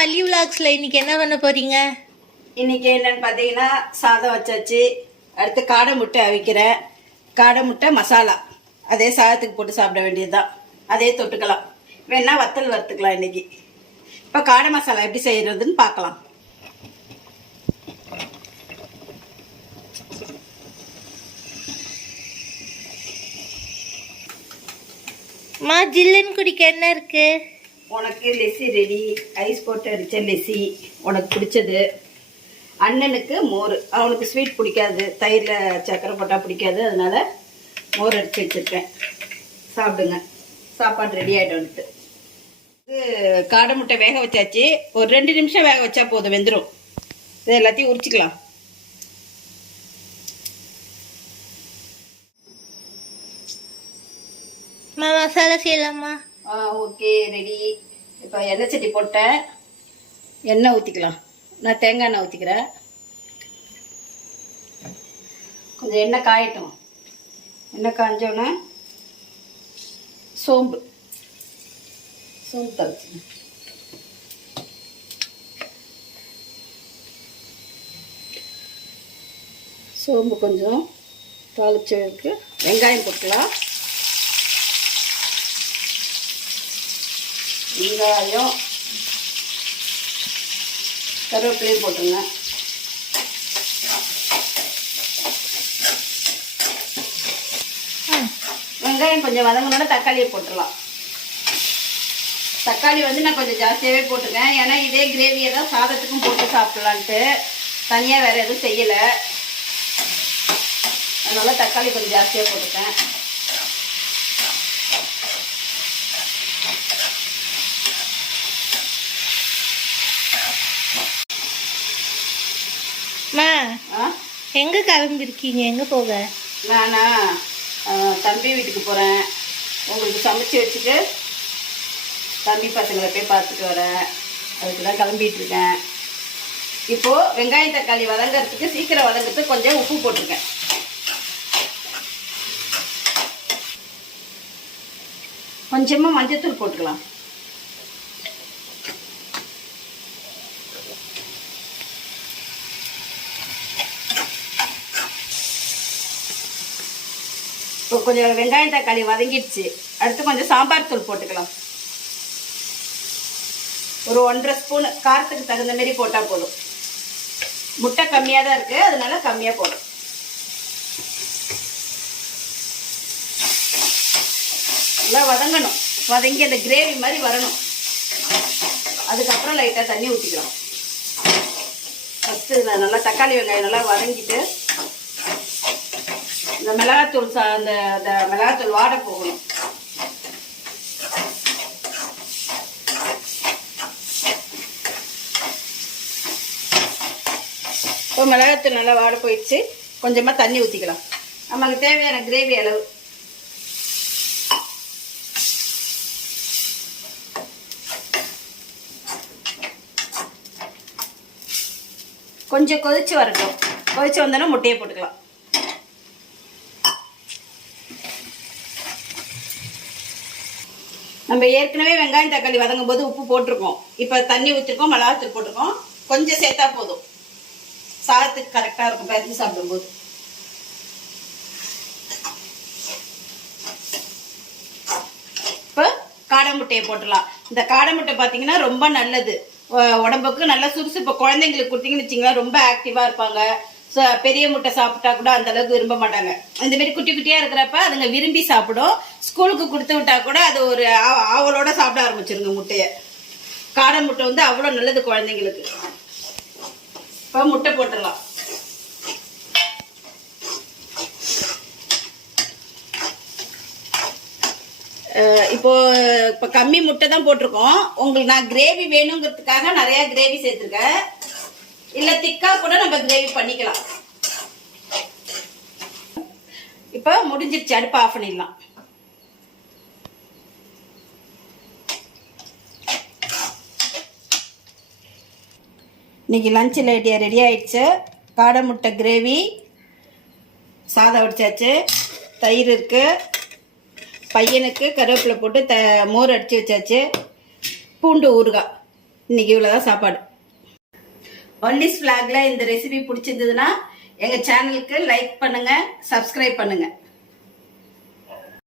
வள்ளி விலாக்ஸில் இன்னைக்கு என்ன பண்ண போறீங்க? இன்னைக்கு என்னன்னு பார்த்தீங்கன்னா சாதம் வச்சாச்சு. அடுத்து காடை முட்டை அவிக்கிறேன். காடை முட்டை மசாலா அதே சாதத்துக்கு போட்டு சாப்பிட வேண்டியதுதான். அதே தொட்டுக்கலாம். வேணா வத்தல் வறுத்துக்கலாம் இன்னைக்கு. இப்போ காடை மசாலா எப்படி செய்யறதுன்னு பார்க்கலாம். ஜில்லுன்னு குடிக்க என்ன இருக்கு? உனக்கு லெஸ்ஸி ரெடி. ஐஸ் போட்டு அடித்த லெஸ்ஸி உனக்கு பிடிச்சது. அண்ணனுக்கு மோர். அவனுக்கு ஸ்வீட் பிடிக்காது, தயிரில் சக்கரை போட்டால் பிடிக்காது. அதனால மோர் அடித்து வச்சுருக்கேன். சாப்பிடுங்க. சாப்பாடு ரெடி ஆகிட்டு இது காடை முட்டை வேக வச்சாச்சு. ஒரு 2 நிமிஷம் வேக வச்சா போதும், வெந்துடும். இது எல்லாத்தையும் உரிச்சிக்கலாம். மசாலா செய்யலாமா? Okay, ready. இப்போ எண்ணெய் சட்டி போட்டேன். எண்ணெய் ஊற்றிக்கலாம். நான் தேங்காய் எண்ணெய் ஊற்றிக்கிறேன். கொஞ்சம் எண்ணெய் காயட்டும். எண்ணெய் காஞ்சோன்னே சோம்பு தவிச்சு, சோம்பு கொஞ்சம் தாளிச்சதுக்கு வெங்காயம் போட்டுக்கலாம். வெங்காயம் கருவேப்பிலையும் போட்டுருங்க. வெங்காயம் கொஞ்சம் வதங்கினோட தக்காளியை போட்டுடலாம். தக்காளி வந்து நான் கொஞ்சம் ஜாஸ்தியாகவே போட்டுருக்கேன். ஏன்னா இதே கிரேவியை தான் சாதத்துக்கும் போட்டு சாப்பிட்லான்ட்டு தனியாக வேறு எதுவும் செய்யலை. அதனால தக்காளி கொஞ்சம் ஜாஸ்தியாக போட்டுருக்கேன். எங்க கிளம்பிருக்கீங்க? எங்க போக? நானா தம்பி வீட்டுக்கு போகிறேன். உங்களுக்கு சமைச்சு வச்சுட்டு தம்பி பசங்களை போய் பார்த்துட்டு வரேன். அதுக்கு தான் கிளம்பிட்டு இருக்கேன். இப்போது வெங்காயம் தக்காளி வதங்கிறதுக்கு சீக்கிரம் வதங்கிறதுக்கு கொஞ்சம் உப்பு போட்டிருக்கேன். கொஞ்சமாக மஞ்சத்தூள் போட்டுக்கலாம். இப்போ கொஞ்சம் வெங்காயம் தக்காளி வதங்கிடுச்சு. அடுத்து கொஞ்சம் சாம்பார் தூள் போட்டுக்கலாம். ஒரு 1.5 ஸ்பூன் காரத்துக்கு தகுந்த மாதிரி போட்டால் போதும். முட்டை கம்மியாக தான் இருக்குது, அதனால கம்மியாக போடும். நல்லா வதங்கணும். வதங்கி அந்த கிரேவி மாதிரி வரணும். அதுக்கப்புறம் லைட்டாக தண்ணி ஊற்றிக்கலாம். ஃபஸ்ட்டு நல்லா தக்காளி வெங்காயம் நல்லா வதங்கிட்டு இந்த மிளகாத்தூள் அந்த மிளகாத்தூள் வாட போகணும். இப்போ மிளகாத்தூள் நல்லா வாட போயிடுச்சு. கொஞ்சமாக தண்ணி ஊற்றிக்கலாம். நமக்கு தேவையான கிரேவி அளவு. கொஞ்சம் கொதிச்சு வரட்டும். கொதிச்சு வந்தோன்னா முட்டையை போட்டுக்கலாம். நம்ம ஏற்கனவே வெங்காயம் தக்காளி வதங்கும் போது உப்பு போட்டிருக்கோம். இப்போ தண்ணி ஊற்றிருக்கோம், மிளகாத்தூள் போட்டிருக்கோம். கொஞ்சம் சேர்த்தா போதும். சாதத்துக்கு கரெக்டாக இருக்கும் பேசி சாப்பிடும்போது. இப்போ காடை முட்டையை போட்டுடலாம். இந்த காடை முட்டை பார்த்தீங்கன்னா ரொம்ப நல்லது உடம்புக்கு. நல்லா சுறுசு. இப்போ குழந்தைங்களுக்கு கொடுத்தீங்கன்னு வச்சிங்களா, ரொம்ப ஆக்டிவாக இருப்பாங்க. பெரிய முட்டை சாப்பிட்டா கூட அந்த அளவுக்கு விரும்ப மாட்டாங்க. இந்த மாதிரி குட்டி குட்டியா இருக்கிறப்ப அதுங்க விரும்பி சாப்பிடும். ஸ்கூலுக்கு கொடுத்து விட்டா கூட அது ஒரு ஆவலோட சாப்பிட ஆரம்பிச்சிருங்க முட்டைய. காடை முட்டை வந்து அவ்வளோ நல்லது குழந்தைங்களுக்கு. இப்போ முட்டை போட்டுடலாம். இப்போ கம்மி முட்டை தான் போட்டிருக்கோம். உங்களுக்கு நான் கிரேவி வேணுங்கிறதுக்காக நிறைய கிரேவி சேர்த்துருக்கேன். இல்ல திக்கா கூட நம்ம கிரேவி பண்ணிக்கலாம். இப்போ முடிஞ்சிருச்சு. அடுப்பு ஆஃப் பண்ணிடலாம். இன்னைக்கு லஞ்ச் ரெடி ஆயிடுச்சு. காடை முட்டை கிரேவி, சாதம் வடிச்சாச்சு, தயிர் இருக்கு, பையனுக்கு கருவேப்பிலை போட்டு மோர் அடித்து வச்சாச்சு, பூண்டு ஊறுகாய். இன்னைக்கு இவ்வளோதான் சாப்பாடு. ஒன்லிஸ் ஃப்ளாக்ல இந்த ரெசிபி பிடிச்சிருந்ததுன்னா எங்கள் சேனலுக்கு லைக் பண்ணுங்கள், சப்ஸ்கிரைப் பண்ணுங்கள்.